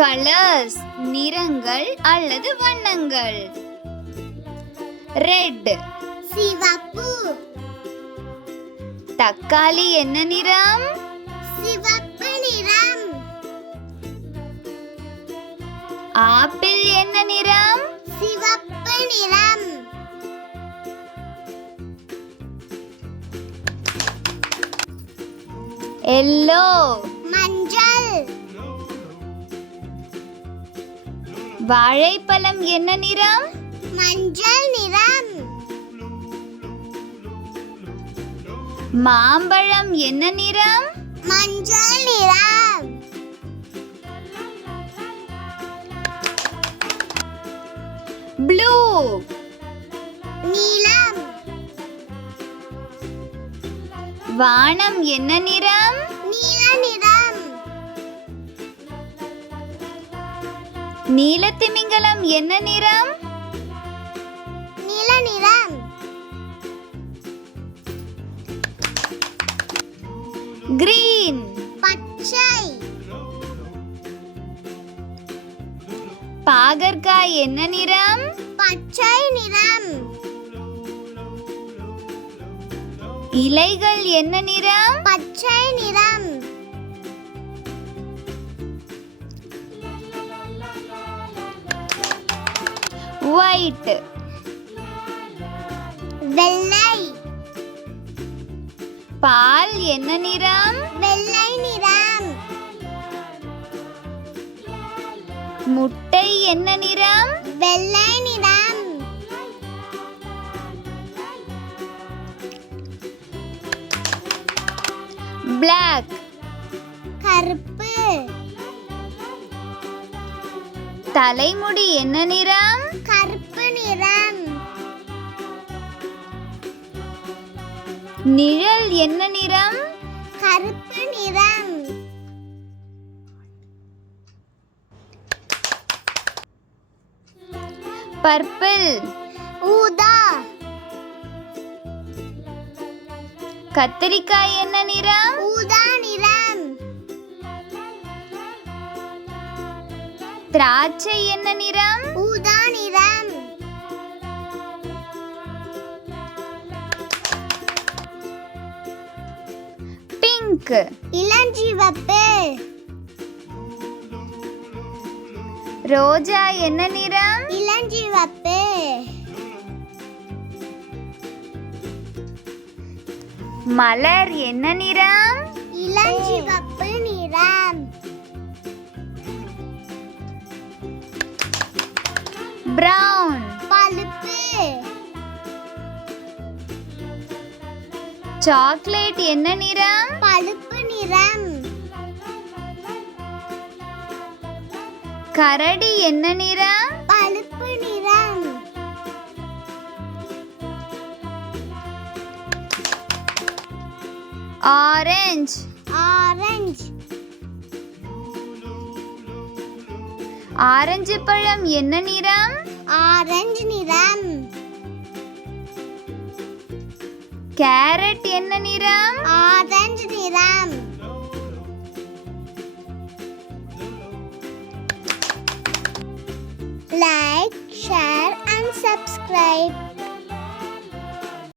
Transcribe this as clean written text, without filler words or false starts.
Colours நிறங்கள் அல்லது வண்ணங்கள். ரெட் சிவப்பு. தக்காளி என்ன நிறம்? சிவப்பு நிறம். ஆப்பிள் என்ன நிறம்? சிவப்பு நிறம். எல்லோ மஞ்சள். வாழைப்பழம் என்ன நிறம்? மஞ்சள் நிறம். மாம்பழம் என்ன நிறம்? மஞ்சள் நிறம். ப்ளூ நீலம். வானம் என்ன நிறம்? நீல நிறம். நீலத்திமிங்கலம் என்ன நிறம்? நீல நிறம். கிரீன் பச்சை. பாகற்காய் என்ன நிறம்? பச்சை நிறம். இலைகள் என்ன நிறம்? பச்சை நிறம். ஒயிட் வெள்ளை. பால் என்ன நிறம்? வெள்ளை நிறம். முட்டை என்ன நிறம்? வெள்ளை நிறம். பிளாக் கருப்பு. தலைமுடி என்ன நிறம்? கருப்பு நிறம். நிழல் என்ன நிறம்? கருப்பு நிறம். பர்பிள் ஊதா. கத்திரிக்காய் என்ன நிறம்? ஊதா நிறம். திராட்சை என்ன நிறம்? ஊதா நிறம். பிங்க் இளஞ்சிவப்பு. ரோஜா என்ன நிறம்? இளஞ்சிவப்பு. மலர் என்ன நிறம்? இளஞ்சிவப்பு நிறம். பிரவுன் பழுப்பு. சாக்லேட் என்ன நிறம்? பழுப்பு நிறம். கரடி என்ன நிறம்? பழுப்பு நிறம். Orange orange. ஆரஞ்சு பழம் என்ன நிறம்? ஆரஞ்சு நிறம். கேரட் என்ன நிறம்? ஆரஞ்சு நிறம். Like, share and subscribe.